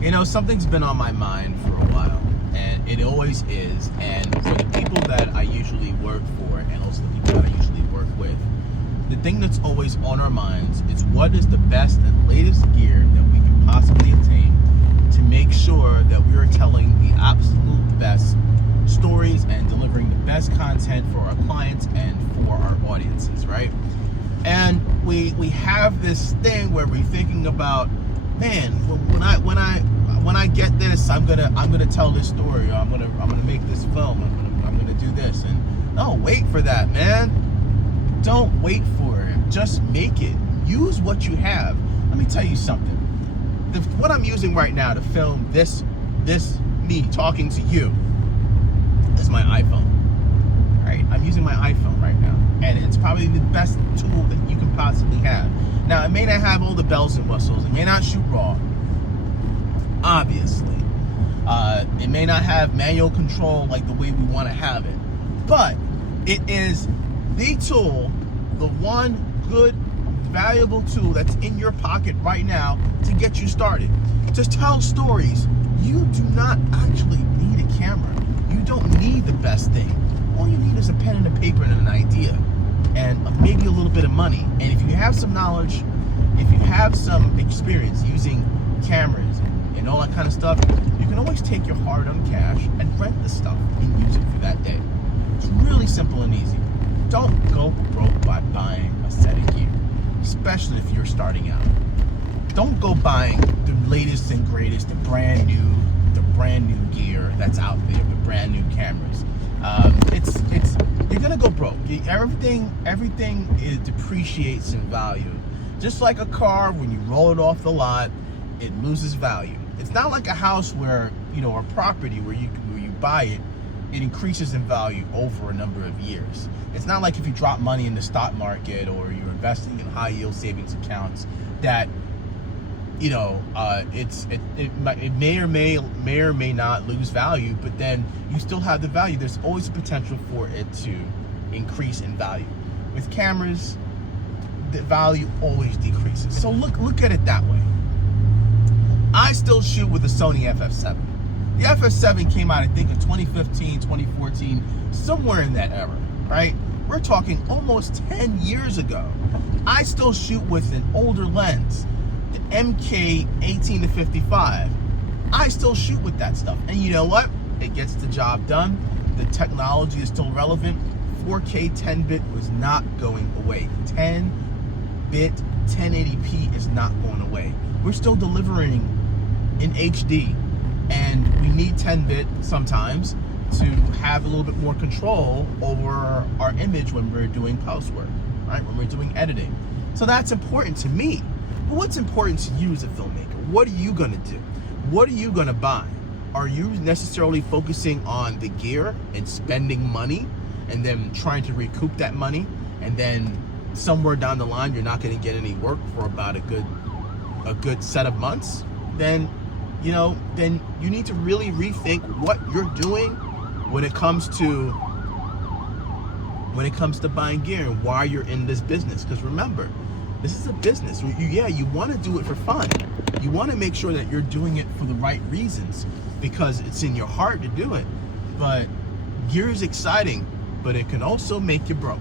You know, something's been on my mind for a while, and it always is. And for the people that I usually work for, and also the people that I usually work with, the thing that's always on our minds is what is the best and latest gear that we can possibly attain to make sure that we are telling the absolute best stories and delivering the best content for our clients and for our audiences, right? And we have this thing where we're thinking about, man, when I get this, I'm gonna tell this story, or I'm gonna make this film, I'm gonna do this. And no, wait for that, man. Don't wait for it. Just make it. Use what you have. Let me tell you something. What I'm using right now to film this me talking to you is my iPhone. Right? I'm using my iPhone right now, and it's probably the best tool that you can possibly have. Now, it may not have all the bells and whistles. It may not shoot RAW, obviously. It may not have manual control like the way we want to have it, but it is the tool, the one good, valuable tool that's in your pocket right now to get you started. To tell stories, you do not actually need a camera. You don't need the best thing. All you need is a pen and a paper and an idea, and maybe a little bit of money. And if you have some knowledge, if you have some experience using cameras and all that kind of stuff, you can always take your hard-earned cash and rent the stuff and use it for that day. It's really simple and easy. Don't go broke by buying a set of gear, especially if you're starting out. Don't go buying the latest and greatest, the brand new gear that's out there, the brand new cameras. You're gonna go broke. Everything depreciates in value. Just like a car, when you roll it off the lot, it loses value. It's not like a house where, or property where you buy it, it increases in value over a number of years. It's not like if you drop money in the stock market or you're investing in high yield savings accounts that it may or may not lose value, but then you still have the value. There's always a potential for it to increase in value. With cameras, the value always decreases. So look at it that way. I still shoot with the Sony FF7. The FF7 came out, I think, in 2015, 2014, somewhere in that era, right? We're talking almost 10 years ago. I still shoot with an older lens, the MK 18-55. I still shoot with that stuff. And you know what? It gets the job done. The technology is still relevant. 4K 10-bit was not going away. 10-bit 1080p is not going away. We're still delivering in HD. And we need 10-bit sometimes to have a little bit more control over our image when we're doing post work, right? When we're doing editing. So that's important to me. But what's important to you as a filmmaker? What are you gonna do? What are you gonna buy? Are you necessarily focusing on the gear and spending money and then trying to recoup that money, and then somewhere down the line you're not gonna get any work for about a good set of months? Then you need to really rethink what you're doing when it comes to buying gear and why you're in this business. Because remember, this is a business. You want to do it for fun. You want to make sure that you're doing it for the right reasons because it's in your heart to do it. But gear is exciting, but it can also make you broke.